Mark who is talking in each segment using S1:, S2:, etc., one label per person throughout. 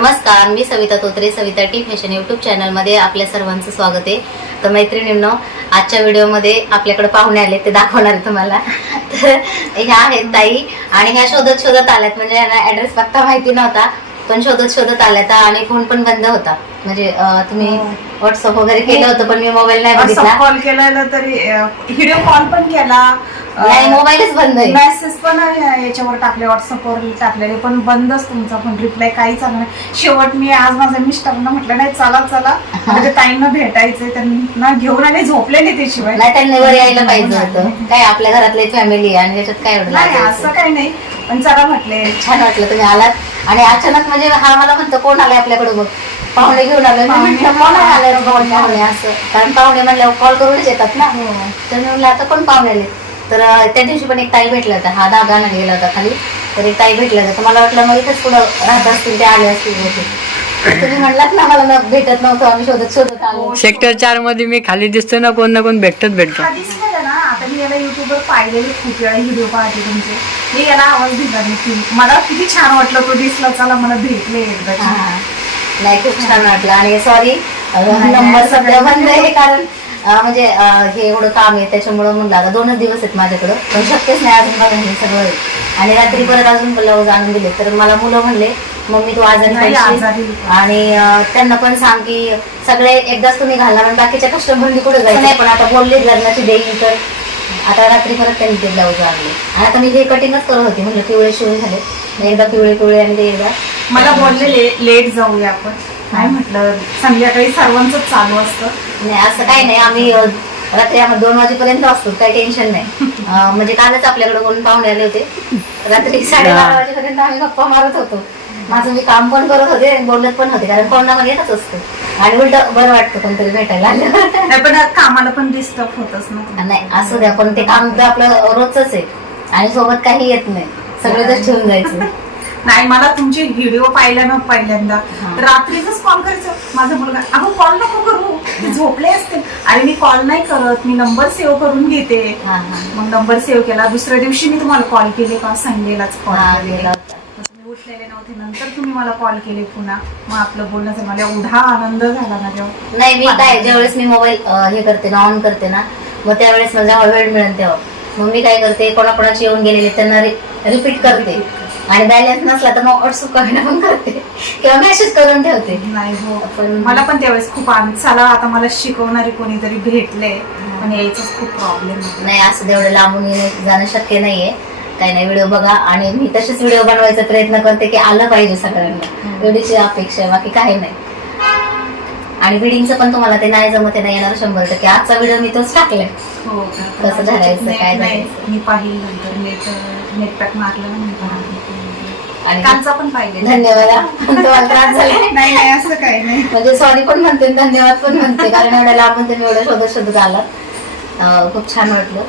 S1: नमस्कार मी Savita Totre Savita T fashion YouTube चॅनलमध्ये आपल्या सर्वांचं स्वागत आहे. तर मैत्रिणींनो आजच्या व्हिडिओमध्ये आपल्याकडे पाहुणे आले ते दाखवणार आहे तुम्हाला. तर ह्या आहेत ताई आणि ह्या शोधत शोधत आल्यात. म्हणजे यांना ऍड्रेस पत्ता माहिती नव्हता. पण शोधत शोधत आल्यात आणि फोन पण बंद होता. म्हणजे अं, तुम्ही
S2: हो.
S1: व्हॉट्सअप वगैरे केलं होतं पण मी मोबाईल नाही बघितला.
S2: कॉल केलेला तरी व्हिडिओ कॉल पण केला.
S1: नाही मोबाईलच बंद आहे.
S2: मेसेज पण अं, याच्यावर टाकले व्हॉट्सअपवर टाकलेले पण बंदच तुमचा पण रिप्लाय काहीच आला नाही. शेवट मी आज माझ्या मिस्टरांना म्हटलं नाही चला चला. मला ते ताईंना भेटायचंय त्यांना घेऊन आणि झोपले नाही ते शिवाय.
S1: नाही त्यांनी वर यायला पाहिजे होतं. काय आपल्या घरातले फॅमिली आणि त्याच्यात काय एवढं
S2: नाही? असं काही नाही. पण चला म्हटले
S1: छान वाटलं तुम्ही आलात. आणि अचानक म्हणजे हा मला म्हणतो कोण आलाय आपल्याकडे बघ? पाहुणे घेऊन आले. मी
S2: पाहुणे.
S1: म्हटलं कोण आलाय पाहुणे पाहुणे. असं. कारण पाहुणे म्हणल्यावर कॉल करूनच येतात ना. तर मी म्हणलं आता कोण पाहुणे आले? तर त्या दिवशी पण एक ताई भेटला होता हा दादा ना गेला होता खाली. तर एक ताई भेटला होता तर मला वाटलं मग इथंच पुढं राहत असतील ते आले असतील तुम्ही म्हणलात ना मला भेटत नव्हतं. आम्ही शोधत शोधत आलो.
S3: सेक्टर चारमध्ये मी खाली दिसतो ना कोण ना कोण भेटत. भेटतो
S2: याला युट्यूबवर पाहिलेले खूप वेळा व्हिडिओ पाहते तुमचे. मी याला आवाज दिला नाही मला किती छान वाटलं तो दिसला. चला मला भेटले एकदा.
S1: नाही खूप छान वाटलं. आणि सॉरी नंबर
S2: काही
S1: बंद आहे कारण म्हणजे हे एवढं काम आहे. त्याच्यामुळं म्हणलं आता दोनच दिवस आहेत माझ्याकडं. पण शक्यच नाही अजून बघा हे सगळं. आणि रात्री परत अजून ब्लाऊज आणून दिले तर मला मुलं म्हणले मम्मी तू आजारी. आणि त्यांना पण सांग की सगळे एकदाच तुम्ही घालणार आणि बाकीच्या कस्टमरनी कुठे जायचं? नाही पण आता बोलले लग्नाची देईल तर. आता रात्री परत त्यांनी ते ब्लाऊज आणले. आणि आता मी हे कटिंगच करत होती म्हणलं पिवळे शिवळे झाले. एकदा पिवळे पिवळे आणि ते एकदा
S2: मला बोललेले लेट जाऊया आपण. नाही म्हटलं संध्याकाळी सर्वांच चालू असतं.
S1: नाही असं काही नाही. आम्ही रात्री आम्ही दोन वाजेपर्यंत असतो. काही टेन्शन नाही. म्हणजे कालच आपल्याकडे कोण पाहुणे आले होते. रात्री साडेबारा वाजेपर्यंत आम्ही गप्पा मारत होतो. माझं मी काम पण करत होते बोलत पण होते कारण कोणामध्ये येतच असतो. आणि उलट बरं वाटतं कोणतरी भेटायला.
S2: नाही पण कामाला पण डिस्टर्ब होतच ना.
S1: नाही असं द्या पण ते काम तर आपलं रोजच आहे. आणि सोबत काही येत नाही. सगळं ठेवून जायचं.
S2: नाही मला तुमचे व्हिडिओ पाहिला ना पहिल्यांदा. रात्रीच कॉल करायचं. माझा मुलगा अगं कॉल नको करू. ते झोपले असते आणि मी कॉल नाही करत. मी नंबर सेव्ह करून घेते. मग नंबर सेव्ह केला. दुसऱ्या दिवशी मी तुम्हाला कॉल केले का? संडेलाच कॉल. केले उठलेले नव्हते. नंतर तुम्ही मला कॉल केले पुन्हा. मग आपलं बोलणं झालं. मला एवढा आनंद झाला ना जेव्हा.
S1: नाही मी काय ज्यावेळेस मी मोबाईल हे करते ना ऑन करते ना मग त्यावेळेस मला जेव्हा वेळ मिळेल तेव्हा. मग मी काय करते कोणाकोणाचे येऊन गेलेले त्यांना रिपीट करते. आणि बॅलन्स नसला तर मग व्हॉट्सअप करणं पण करते. किंवा मेसेज करून ठेवते.
S2: नाही हो.
S1: पण-
S2: मला पण त्यावेळेस खूप आनंद चला आता मला शिकवणारे कोणीतरी भेटले. पण यायचाच खूप प्रॉब्लेम
S1: नाही असं तेवढं लांबून येणं- जाणं शक्य नाहीये. काही नाही व्हिडिओ बघा. आणि मी तसेच व्हिडिओ बनवायचा प्रयत्न करते की आलं पाहिजे सगळ्यांना. एवढीची अपेक्षा आहे बाकी काही नाही. आणि बिडिंगचं पण तुम्हाला ते नाही जमत नाही येणार शंभर टक्के. आजचा व्हिडिओ मी तोच टाकलाय.
S2: हो
S1: कसं धरायचं, काय?
S2: मी पाहिल नंतर. नेट नेट पॅक मारलं ना मी पण
S1: आणि
S2: पण पाहिले
S1: धन्यवाद. तुम्हाला त्रास झाला?
S2: नाही नाही असं काही नाही.
S1: म्हणजे सॉरी पण म्हणते धन्यवाद पण म्हणते कारण एवढ्या लांबून तुम्ही एवढ्या शोधत शोधत आलात. अं, खूप छान वाटलं.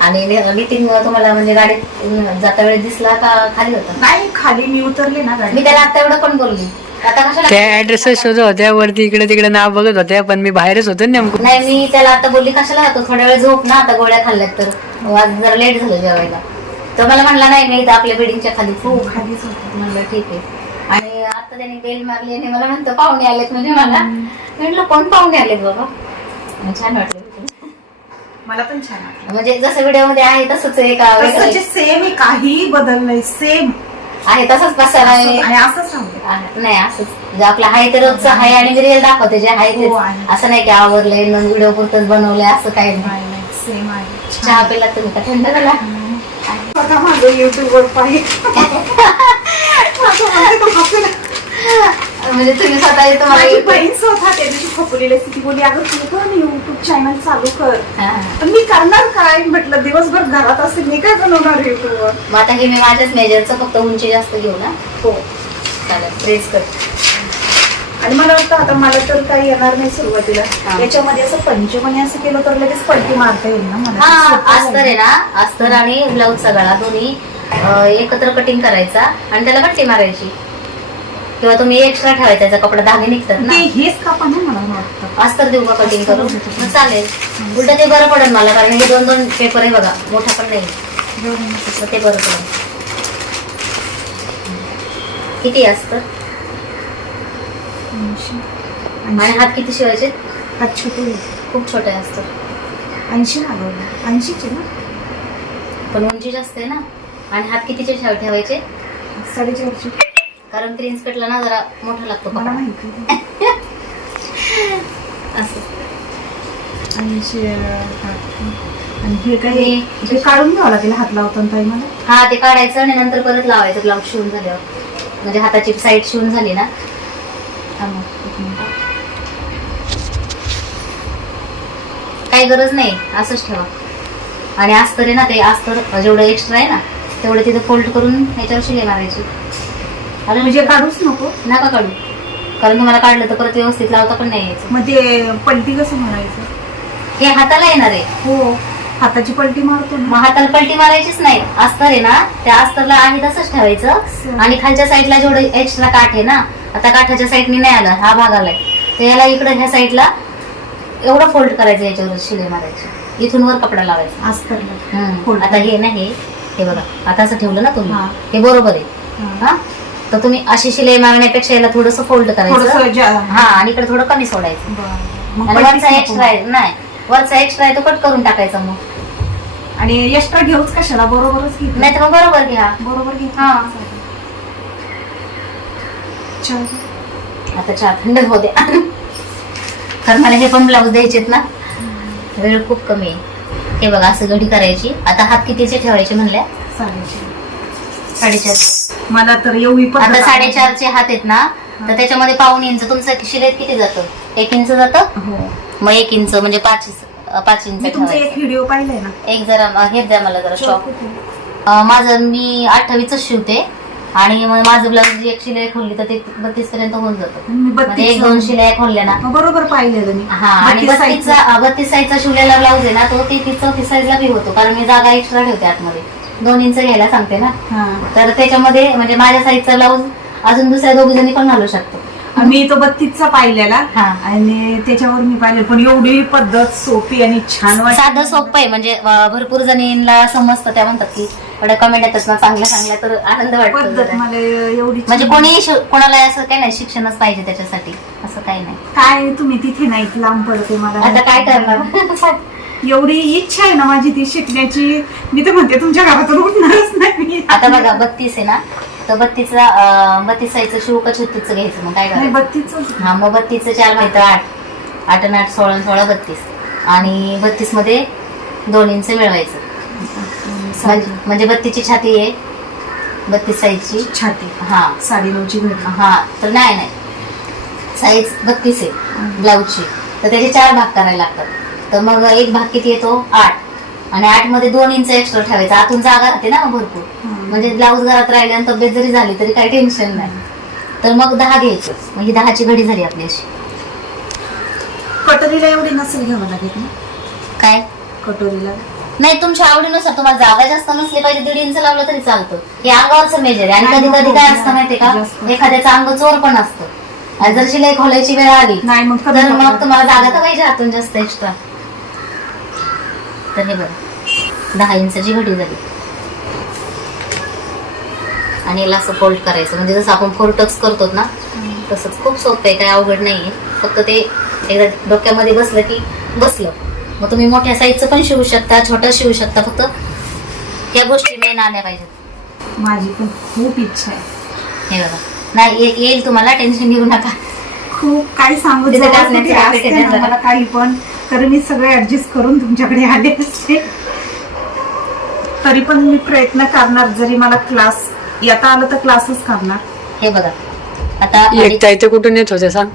S1: आणि नितीन तुम्हाला म्हणजे गाडीत जाता वेळेस दिसला का खाली होता?
S2: नाही खाली मी उतरले ना
S1: मी
S2: गाडी
S1: त्याला आता एवढं पण बोलली. आता कशाला
S3: त्या ऍड्रेस शोधत होत्या वरती इकडे तिकडे नाव बघत होत्या पण मी बाहेरच होतो ना नेमकं.
S1: नाही मी त्याला आता बोलली कशाला जातो थोड्या वेळ झोप ना आता गोळ्या खाल्ल्यात तर. आज जरा लेट झालं जेवायला. तर मला म्हणला नाही मी इथं आपल्या बिल्डिंगच्या खाली
S2: हो खालीच होत.
S1: म्हणलं ठीक आहे. आणि आता त्याने बेल मारली आणि मला म्हणतो पाहुणे आलेत म्हणजे मला. म्हटलं कोण पाहुणे आलेत बाबा? छान वाटलं.
S2: मला पण छान वाटलं.
S1: म्हणजे जसं व्हिडिओमध्ये आहे तसंच आहे का आहे?
S2: सेम आहे काहीही बदल नाही सेम
S1: आहे तसंच पसारा आहे.
S2: आणि असंच सांगते.
S1: आहे. नाही असंच. म्हणजे आपलं आहे ते रोजचं आहे आणि रिअल दाखवते जे आहे
S2: हो,
S1: तेच
S2: आहे.
S1: असं नाही की आवरलंय व्हिडिओ पुरतच बनवलंय असं काही नाही.
S2: नाही नाही सेम आहे.
S1: चहा. पिला तुम्ही का थंड झाला?
S2: माझं युट्यूब वर पाहिजे
S1: म्हणजे तुम्ही स्वतः येतो
S2: माझी बहीण स्वतः त्या दिवशी खपलेली असते. ती बोली अगं तू पण युट्यूब चॅनल चालू कर.
S1: हा.
S2: पण मी करणार काय? म्हटलं दिवसभर घरात असेल मी काय बनवणार युट्यूबवर
S1: मग आता हे मी माझ्याच मेजरचं फक्त उंची जास्त घेऊ ना?
S2: हो.
S1: चालेल प्रेस कर.
S2: आणि मला वाटतं आता मला तर काही येणार नाही सुरुवातीला. याच्यामध्ये असं पंचमणी असं केलं तर लगेच पलटी मारता येईल ना मला?
S1: हा अस्तर आहे ना? अस्तर आणि ब्लाऊजचा गळा दोन्ही एकत्र कटिंग करायचा आणि त्याला पट्टी मारायची. किंवा तुम्ही एक्स्ट्रा ठेवायचा त्याचा कपडा धागे निघतात. ना.
S2: ते हेच कापा ना मला वाटतं.
S1: अस्तर देऊ का कटिंग करून? मग चालेल. उलट ते बरं पडेल मला कारण हे दोन दोन पेपर आहे बघा. मोठा पण नाही. मग ते बरं पडेल किती अस्तर
S2: ऐंशी.
S1: आणि हात किती शिवायचे?
S2: हात छोटे.
S1: खूप छोटे असतात.
S2: ऐंशी मागवले ऐंशीचे ना?
S1: पण उंची जास्त आहे ना. आणि हात कितीचे ठेव ठेवायचे?
S2: साडेचारशे.
S1: कारण प्रिन्स कटला ना जरा मोठा लागतो
S2: मला माहिती
S1: असं.
S2: हात. आणि हे काय
S1: हे-
S2: हे काढून घ्यावं लागेल हात लावताना ताई मला?
S1: हा ते काढायचं आणि नंतर परत लावायचं ब्लाऊज शिवून झाल्यावर. म्हणजे हाताची साईड शिवून झाली ना. हा मग, एक मिनिट. काही गरज नाही असंच ठेवा. आणि अस्तर आहे ना ते अस्तर जेवढं एक्स्ट्रा आहे ना तेवढं तिथं फोल्ड करून ह्याच्यावर शिलाई मारायची. आलं
S2: म्हणजे काढूच नको.
S1: नका काढू. कारण तुम्हाला काढलं तर परत व्यवस्थित लावता पण नाही यायचं.
S2: मग ते पलटी कसं मारायचं?
S1: हे हाताला येणार आहे.
S2: हो हाताची पलटी मारतो
S1: मग
S2: ना
S1: हाताला पलटी मारायचीच नाही. अस्तर आहे ना त्या अस्तरला आहे तसंच ठेवायचं. आणि खालच्या साईडला जेवढं एक्स्ट्रा काठ आहे ना आता काठाच्या साईडनी नाही आलं हा भाग आलाय. तर याला इकडं ह्या साईडला एवढं फोल्ड करायचं याच्यावर शिलाई मारायची. इथून वर कपडा लावायचा. हम्म.
S2: Fold.
S1: आता हे ना हे हे बघा. आता असं ठेवलं ना तुम्ही.
S2: हा.
S1: हे बरोबर आहे.
S2: हा.
S1: तर तुम्ही अशी शिलाई मारण्यापेक्षा याला थोडस फोल्ड करायचं. हा आणि इकडे थोडं कमी सोडायचं. आणि वरचा. एक्स्ट्रा आहे नाही वरचा एक्स्ट्रा आहे तो कट करून टाकायचा मग.
S2: आणि एक्स्ट्रा घेऊच कशाला? बरोबरच घे
S1: नाही तर मग बरोबर घ्या.
S2: बरोबर घे
S1: हा.
S2: चल.
S1: आता चहा थंड होऊ द्या. कारण मला हे पण ब्लाऊज द्यायचेत ना. वेळ खूप कमी आहे. हे बघा असं घडी करायची. आता हात कितीचे ठेवायचे म्हणल्या?
S2: साडेचार.
S1: साडेचार.
S2: मला तर एवढी पद्धत
S1: आता. साडेचारचे हात आहेत ना तर त्याच्यामध्ये पाऊन इंच तुमचं शिलेत किती जातं? एक इंच जातं?
S2: हो.
S1: मग एक इंच म्हणजे पाच पाच इंच
S2: मी तुमचा एक व्हिडिओ पाहिलाय ना.
S1: एक जरा हे द्या मला जरा शॉप. माझं मी अठ्ठावीसच शिवते. आणि मग माझं ब्लाऊज एक शिलाई खोलली तर ते बत्तीस पर्यंत होऊन जातं. म्हणजे एक दोन शिलाई खोलल्या ना.
S2: बरोबर पाहिलेलं मी
S1: हा आणि
S2: बत्तीस
S1: बत्तीसचा बत्तीस साईजचा शिवलेला ब्लाऊज आहे ना तो तेहतीस चौतीस साईजला बी होतो. कारण मी जागा एक्स्ट्रा ठेवते आतमध्ये. दोन इंच घ्यायला सांगते ना.
S2: हा.
S1: तर त्याच्यामध्ये म्हणजे माझ्या साईजचा ब्लाऊज अजून दुसऱ्या दोघी जणी पण घालू शकतो.
S2: मी तो बत्तीसचा पाहिलेला.
S1: हा.
S2: आणि त्याच्यावर मी पाहिलं पण एवढी पद्धत सोपी आणि छान
S1: साधं सोपं आहे. म्हणजे भरपूर जणींना समजतं. त्या म्हणतात की एवढ्या कमेंट येतात ना चांगल्या चांगल्या तर आनंद वाटतो.
S2: मला एवढी
S1: म्हणजे कोणी कोणाला असं काय नाही शिक्षणच पाहिजे त्याच्यासाठी. असं काही नाही.
S2: काय तुम्ही तिथे नाहीत लांब पडते मला.
S1: आता काय करणार?
S2: एवढी इच्छा आहे ना माझी ती शिकण्याची. मी तर म्हणते तुमच्या घरातून उठणारच नाही मी.
S1: आता बघा बत्तीस आहे ना? तर बत्तीसचा बत्तीस साईजचं शिव का छत्तीसचं घ्यायचं? मग काय
S2: नाही
S1: करायचं?
S2: बत्तीसच.
S1: हा मग बत्तीसचं चार माहिती आठ. आठ आणि आठ सोळा आणि सोळा बत्तीस. आणि बत्तीसमध्ये दोन इंच मिळवायचं. म्हणजे म्हणजे बत्तीसची छाती आहे. बत्तीस साईजची.
S2: छाती.
S1: हा.
S2: साडे नऊची घडी.
S1: हा तर नाही नाही. साईज बत्तीस आहे. ब्लाऊजची. तर त्याचे चार भाग करायला लागतात. तर मग एक भाग किती येतो? आठ. आणि आठमध्ये दोन इंच एक्स्ट्रा ठेवायचा. आतून जागा राहते ना भरपूर. म्हणजे ब्लाऊज घरात राहिले आणि तब्येत जरी झाली तरी काही टेन्शन नाही. तर मग दहा घ्यायचं. मग ही दहाची घडी झाली आपली अशी.
S2: कटोरीला एवढी नसेल घ्यावं लागेल
S1: काय?
S2: कटोरीला.
S1: नाही तुमच्या आवडीनुसार तुम्हाला जागा जास्त नसली पाहिजे दीड इंच लावलं तरी चालतं. हे अंगावरचं मेजर आहे. आणि कधी कधी
S2: नको,
S1: काय असतं माहितीये का. एखाद्याचं अंग चोर पण असतं. आणि जर शिलाई खोलायची वेळ आली
S2: नाही मग
S1: तर मग. तुम्हाला जागा तर पाहिजे हातून जास्त एक्स्ट्रा तर हे बघ. दहा इंचाची घडी झाली. आणि याला असं फोल्ड करायचं. म्हणजे जसं आपण फोर टक्स करतो ना तसंच खूप सोपं आहे काही अवघड नाहीये. फक्त ते एकदा डोक्यामध्ये बसलं की बसलं. मग तुम्ही मोठ्या साईजचं पण शिवू शकता छोटं शिवू शकता. फक्त या गोष्टी मेन आल्या पाहिजेत.
S2: माझी पण खूप इच्छा आहे.
S1: हे बघा. नाही येईल तुम्हाला टेन्शन घेऊ नका.
S2: खूप काही सांगू. मला काही पण. तर मी सगळे ऍडजस्ट करून तुमच्याकडे आले असते. तरी पण मी प्रयत्न करणार जरी मला क्लास येता आलं तर क्लासच करणार.
S1: हे बघा. आता
S3: एक ताई ते कुठून येत होते सांग?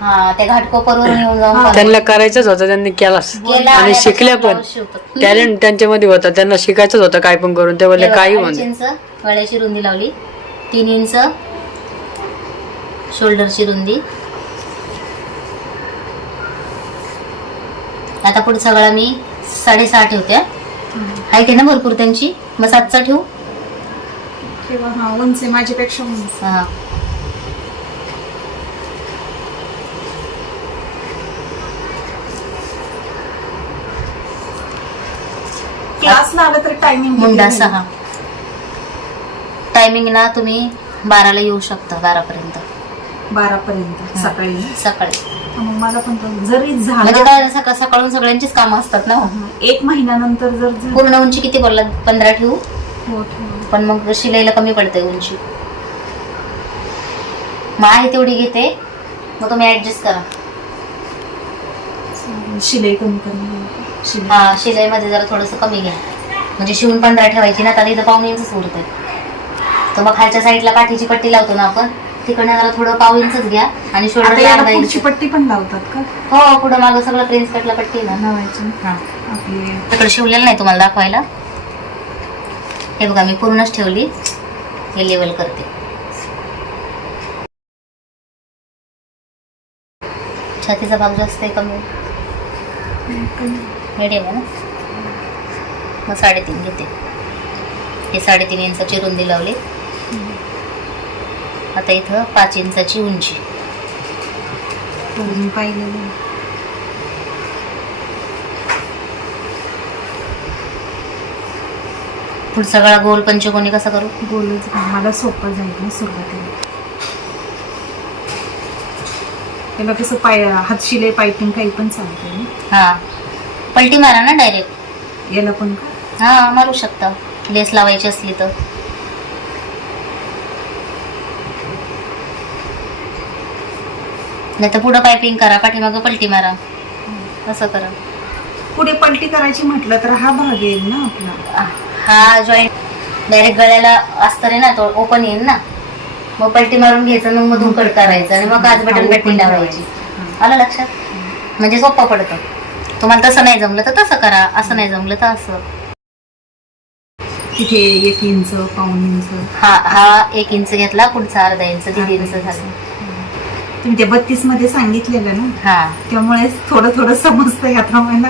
S1: हा त्या घाटकोपरवरून येऊन जाऊन. करा.
S3: त्यांना करायचंच होतं त्यांनी केलाच.
S1: केला
S3: आणि शिकल्या पण.
S1: शिवतात.
S3: टॅलेंट त्यांच्यामध्ये होता त्यांना शिकायचंच होतं काय पण करून. ते बोलले काही
S1: अडीच
S3: म्हणते
S1: इंच गळ्याची रुंदी लावली. तीन इंच शोल्डरची रुंदी. आता पुढचा गळा मी साडेसहा ठेवते. हाईट आहे ना भरपूर त्यांची? मग सातचा ठेवू?
S2: हा उंच आहे माझ्यापेक्षा उंच.
S1: हा.
S2: क्लासला आलं तर टायमिंग
S1: मुंडा सहा. टायमिंग ना तुम्ही बाराला येऊ शकता बारापर्यंत.
S2: बारा पर्यंत सकाळी.
S1: सकाळी.
S2: मग मला पण जरी
S1: म्हणजे
S2: झालं
S1: काय सकाळ सकाळून सगळ्यांचीच कामं असतात ना हो.
S2: एक महिन्यानंतर जर झालं-
S1: पूर्ण उंची किती बोलला? पंधरा ठेवू?
S2: हो, ठेवा.
S1: पण मग शिलाईला कमी पडते उंची. मग आहे तेवढी घेते. मग तुम्ही ऍडजस्ट करा.
S2: शिलाई कमी कमी शिलाई.
S1: हा शिलाईमध्ये जरा थोडंसं कमी घ्या. म्हणजे शिवून पंधरा ठेवायची ना तर इथं पाऊन इंच उरत आहे तर मग खालच्या साईडला काठीची पट्टी लावतो ना आपण. तिकडनं जरा थोडं पाव इंचच घ्या आणि
S2: आता
S1: शोल्डर
S2: याला
S1: अर्धा इंच
S2: पुढची पट्टी पण लावतात का?
S1: हो पुढं मागं सगळं प्रिन्स कटला पट्टी आहे ना
S2: लावायची.
S1: हा.
S2: आपली
S1: तिकडे शिवलेलं नाही तुम्हाला दाखवायला. हे बघा मी पूर्णच ठेवली. हे लेवल करते. छातीचा भाग जास्त आहे कमी मिडियम आहे ना? मग साडेतीन घेते. हे साडेतीन इंचाची रुंदी लावली आता इथं पाच इंचाची उंची.
S2: पाहिलेलं
S1: पुढचा गळा गोल पंचकोनी कसा करू?
S2: गोलच घ्या. मला सोपं जाईल सुरुवातीला. त्याला कसं पाय हात शिलाई पायपिंग काही पण चालते ना.
S1: हा. पलटी मारा ना डायरेक्ट
S2: याला पण का?
S1: हा मारू शकता. लेस लावायची असली तर. नाही तर पुढं पायपिंग करा पाठीमागं पलटी मारा. असं करा.
S2: पुढे पलटी करायची म्हटलं तर हा भाग येईल ना आपला?
S1: हा जॉईंट डायरेक्ट गळ्याला अस्तर आहे ना तो ओपन येईल ना. मग पलटी मारून घ्यायचं मग मधून कट करायचं आणि मग काच बटन पट्टी लावायची. आलं लक्षात? म्हणजे सोपं पडतं. तुम्हाला तसं नाही जमलं तर तसं करा असं नाही जमलं तर असं.
S2: तिथे एक इंच पाऊन इंच.
S1: हा हा एक इंच घेतला पुढचा अर्धा इंच दीड इंच झालं.
S2: ते बत्तीसमध्ये सांगितलेलं ना?
S1: हा.
S2: त्यामुळे थोडं थोडं समजतं याप्रमाणे.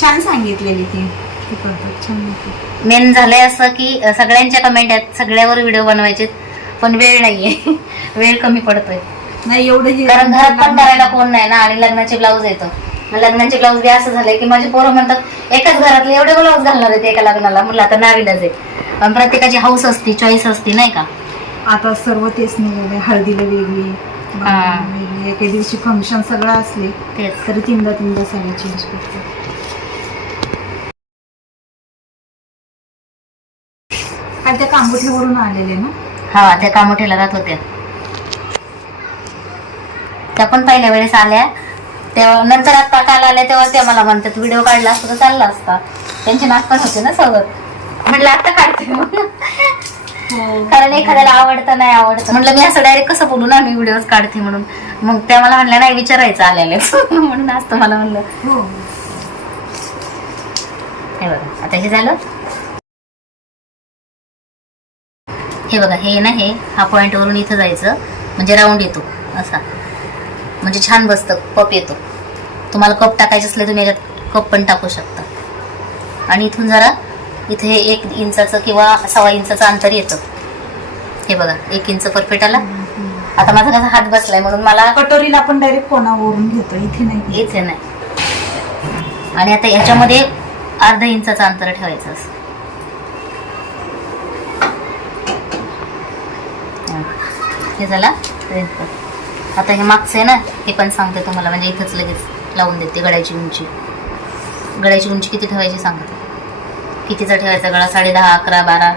S2: छान सांगितलेली ती. ती पद्धत छान होती.
S1: मेन झालंय असं की अ, सगळ्यांच्या कमेंट आहेत सगळ्यावर व्हिडिओ बनवायचे पण वेळ नाहीये. वेळ कमी पडतोय.
S2: नाही एवढं हे
S1: कारण घरात पण करायला कोण नाही ना आणि लग्नाचे ब्लाऊज येतं. मग लग्नाचे ब्लाऊज बी असं झालंय की माझे पोरं म्हणतात एकाच घरातले एवढे ब्लाऊज घालणार आहेत एका लग्नाला. म्हणलं आता नाविलाच आहे. पण प्रत्येकाची हाऊस असती चॉईस असती नाही का?
S2: आता सर्व तेच निघाले हळदीला वेगळी एके दिवशी फंक्शन सगळं असले
S1: तेच.
S2: तरी तीनदा तीनदा साडी चेंज करते. आणि त्या कांबोठीवरून आलेले ना?
S1: हा त्या कामोठ्याला राहत होत्या त्या पण पहिल्या वेळेस आल्या. तेव्हा नंतर आता काल आल्या तेव्हा त्या मला म्हणतात व्हिडिओ काढला असता तर चालला असता. त्यांचे नाक पण होते ना सोबत. म्हटलं आता काढते. कारण एखाद्याला आवडतं नाही आवडतं. म्हटलं मी असं डायरेक्ट कसं बोलू ना मी व्हिडिओ काढते म्हणून. मग त्या मला म्हणल्या नाही विचारायचं आल्याने म्हणून आज तुम्हाला म्हणलं.
S2: हो.
S1: हे बघा आता हे झालं. हे बघा हे ना हे हा पॉइंट वरून इथं जायचं. म्हणजे राऊंड येतो असा. म्हणजे छान बसतं कप येतो. तुम्हाला कप टाकायचे असले तुम्ही याच्यात कप पण टाकू शकता. आणि इथून जरा इथे एक इंचाचं किंवा सव्वा इंचाचं अंतर येतं. हे बघा एक इंच परफेक्ट आला. आता माझा कसा हात बसलाय म्हणून मला
S2: कटोरीला आपण डायरेक्ट कोणावरून घेतो इथे नाही.
S1: इथे नाही. आणि आता याच्यामध्ये अर्धा इंचाचं अंतर ठेवायचं असं. हा. हे झाला. आता हे मागचं आहे ना हे पण सांगते तुम्हाला. म्हणजे इथंच लगेच लावून देते गळ्याची उंची. गळ्याची उंची किती ठेवायची सांगते कितीचा ठेवायचा? गळा साडे दहा अकरा बारा.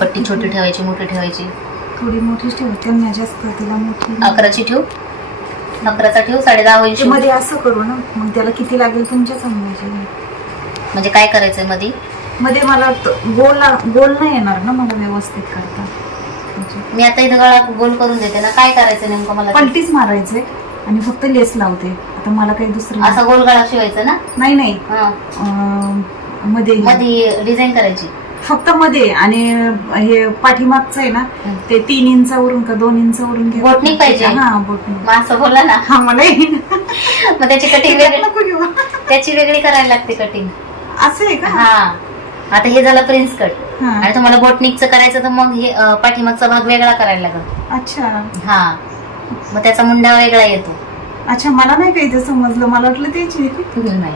S1: पट्टी छोटी ठेवायची मोठी ठेवायची.
S2: थोडी ठेवते त्यांना जास्त तिला मोठी
S1: अकराची ठेवू. अकराचा ठेवू साडे दहा होईल
S2: ते
S1: शिवू.
S2: मध्ये असं करू ना मग त्याला किती लागेल तुमच्याच अंदाजे
S1: म्हणजे काय करायचंयमध्ये मध्ये
S2: मला वाटतं गोल गोल नाही येणार ना मला व्यवस्थित करता. म्हणजे
S1: मी आता इथं गळा गोल करून देते ना काय करायचं नेमकं मला ते?
S2: पलटीच मारायचे आणि फक्त लेस लावते. आता मला काही दुसरं
S1: असा गोल गळा शिवायचा ना?
S2: नाही नाही.
S1: हा.
S2: अं, मध्ये
S1: मध्ये डिझाईन करायची.
S2: फक्त मध्ये आणि हे पाठीमागचं आहे ना ते तीन इंचावरून का दोन इंचावरून घ्या.
S1: बोटणी पाहिजे?
S2: हा
S1: मग असं बोलला ना.
S2: हा मला येईन.
S1: मग त्याची कटिंग वेगळी
S2: नको घेऊ.
S1: त्याची वेगळी करायला लागते कटिंग
S2: असं आहे का?
S1: हा. आता हे झालं प्रिन्स कट
S2: हा.
S1: आणि तुम्हाला बोटनिकचं करायचं तर मग हे अं, पाठीमागचा भाग वेगळा करायला लागेल.
S2: अच्छा.
S1: हा. मग त्याचा मुंडा वेगळा येतो.
S2: अच्छा मला नाही काही ते समजलं? मला वाटलं त्याची
S1: नाही.